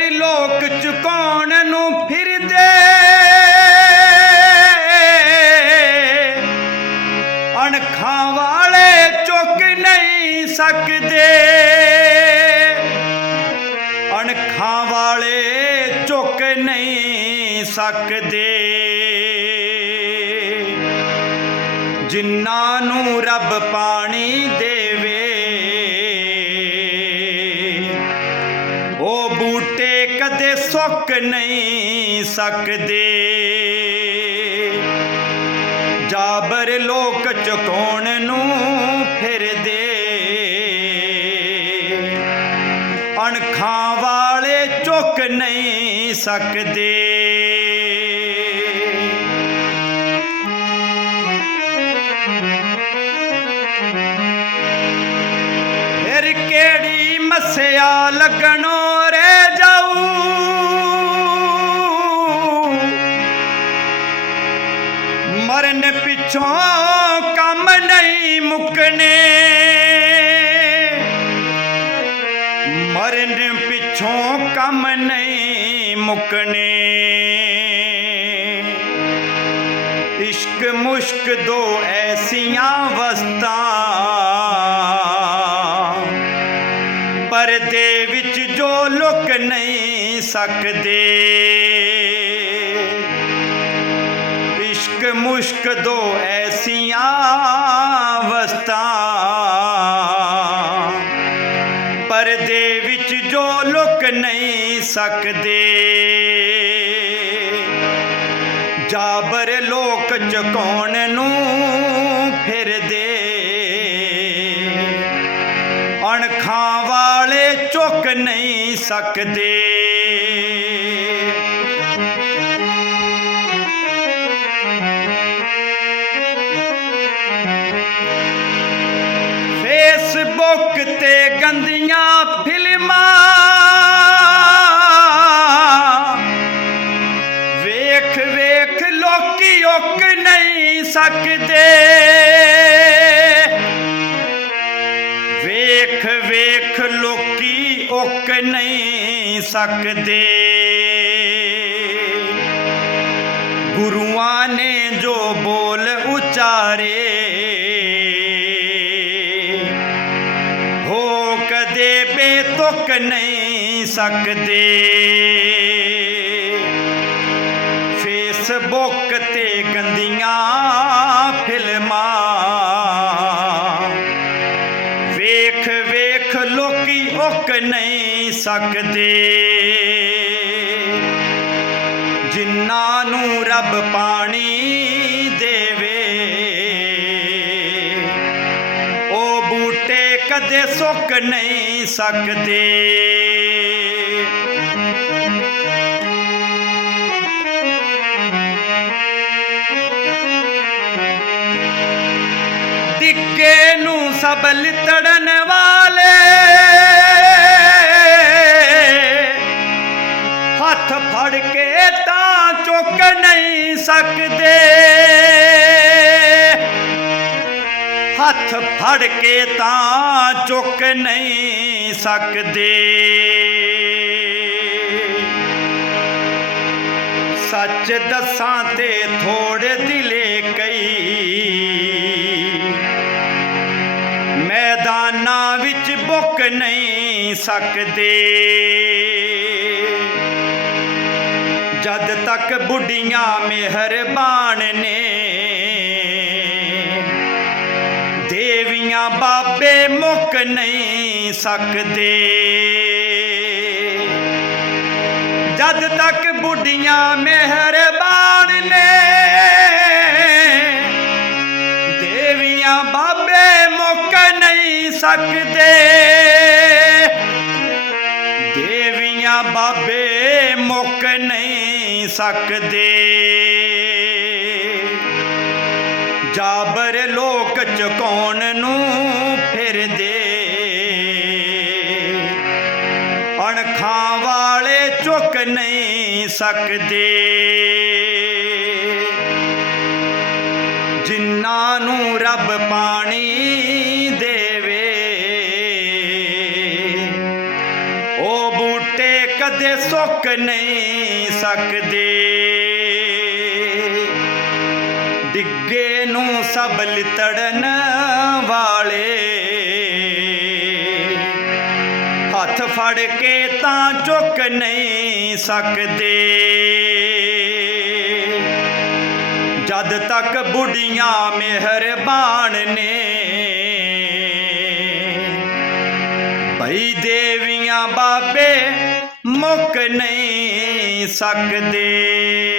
ਜਾਬਰ ਲੋਕ ਚੁਕਾਉਣ ਨੂੰ ਫਿਰਦੇ। ਅਣਖਾਂ ਵਾਲੇ ਚੁੱਕ ਨਹੀਂ ਸਕਦੇ। ਅਣਖਾਂ ਵਾਲੇ ਚੁੱਕ ਨਹੀਂ ਸਕਦੇ। ਜਿਨ੍ਹਾਂ ਨੂੰ ਰੱਬ ਪਾਣੀ ਦੇਵੇ ਸੁੱਕ ਨਹੀਂ ਸਕਦੇ। ਜਾਬਰ ਲੋਕ ਚੁਕਾਉਣ ਨੂੰ ਫਿਰਦੇ। ਅਣਖਾਂ ਵਾਲੇ ਚੁੱਕ ਨਹੀਂ ਸਕਦੇ। ਫਿਰ ਕਿਹੜੀ ਮਸਿਆ ਲੱਗਣੋ ਪਿੱਛੋਂ ਕੰਮ ਨਹੀਂ ਮੁੱਕਣੇ। ਮਰਨ ਪਿੱਛੋਂ ਕੰਮ ਨਹੀਂ ਮੁੱਕਣੇ। ਇਸ਼ਕ ਮੁਸ਼ਕ ਦੋ ਐਸੀਆਂ ਵਸਤਾਂ, ਪਰਦੇ ਵਿੱਚ ਜੋ ਲੁਕ ਨਹੀਂ ਸਕਦੇ। ਇਸ਼ਕ ਮੁਸ਼ਕ ਦੋ ਐਸੀਆਂ ਵਸਤਾਂ ਪਰਦੇ ਵਿੱਚ ਜੋ ਲੁਕ ਨਹੀਂ ਸਕਦੇ, ਜਾਬਰ ਲੋਕ ਚੁਕਾਉਣ ਨੂੰ ਫਿਰਦੇ। ਅਣਖਾਂ ਵਾਲੇ ਚੁੱਕ ਨਹੀਂ ਸਕਦੇ। ਸਕਦੇ ਵੇਖ ਵੇਖ ਲੋਕੀ ਉੱਕ ਨਹੀਂ ਸਕਦੇ। ਗੁਰੂਆਂ ਨੇ ਜੋ ਬੋਲ ਉਚਾਰੇ, ਹੋ ਕਦੇ ਬੇਤੁਕ ਨਹੀਂ ਸਕਦੇ। ਫੇਸਬੁੱਕ ਤੇ ਗੰਦੀਆਂ ਸਕਦੇ। ਜਿਨ੍ਹਾਂ ਨੂੰ ਰੱਬ ਪਾਣੀ ਦੇਵੇ, ਉਹ ਬੂਟੇ ਕਦੇ ਸੁੱਕ ਨਹੀਂ ਸਕਦੇ। ਡਿੱਗੇ ਨੂੰ ਸਭ ਹੱਥ ਫੜ ਕੇ ਤਾਂ ਚੁੱਕ ਨਹੀਂ ਸਕਦੇ। ਹੱਥ ਫੜ ਕੇ ਤਾਂ ਚੁੱਕ ਨਹੀਂ ਸਕਦੇ। ਸੱਚ ਦੱਸਾਂ ਤੇ ਥੋੜੇ ਦਿਲੇ ਕਈ। ਮੈਦਾਨਾਂ ਵਿੱਚ ਬੁੱਕ ਨਹੀਂ ਸਕਦੇ। ਜਦ ਤੱਕ ਬੁੱਢੀਆਂ ਮਿਹਰਬਾਨ ਨੇ, ਦੇਵੀਆਂ ਬਾਬੇ ਮੁੱਕ ਨਹੀਂ ਸਕਦੇ। ਜਦ ਤੱਕ ਬੁੱਢੀਆਂ ਮਿਹਰਬਾਨ ਨੇ, ਦੇਵੀਆਂ ਬਾਬੇ ਮੁੱਕ ਨਹੀਂ ਸਕਦੇ। ਦੇਵੀਆਂ ਬਾਬੇ ਮੁੱਕ ਨਹੀਂ ਸਕਦੇ। ਜਾਬਰ ਲੋਕ ਚੁਕਾਉਣ ਨੂੰ ਫਿਰਦੇ। ਅਣਖਾਂ ਵਾਲੇ ਚੁੱਕ ਨਹੀਂ ਸਕਦੇ। ਜਿਨ੍ਹਾਂ ਨੂੰ ਰੱਬ ਪਾਣੀ ਨਹੀਂ ਸਕਦੇ। ਡਿੱਗੇ ਨੂੰ ਸਬਲ ਤੜਨ ਵਾਲੇ। ਹੱਥ ਫੜ ਕੇ ਤਾਂ ਚੁੱਕ ਨਹੀਂ ਸਕਦੇ। ਜਦ ਤੱਕ ਬੁੱਢੀਆਂ ਮਿਹਰਬਾਨ ਨੇ। ਭਈ ਦੇਵੀਆਂ ਬਾਬੇ ਮੁੱਕ ਨਹੀਂ ਸਕਦੇ।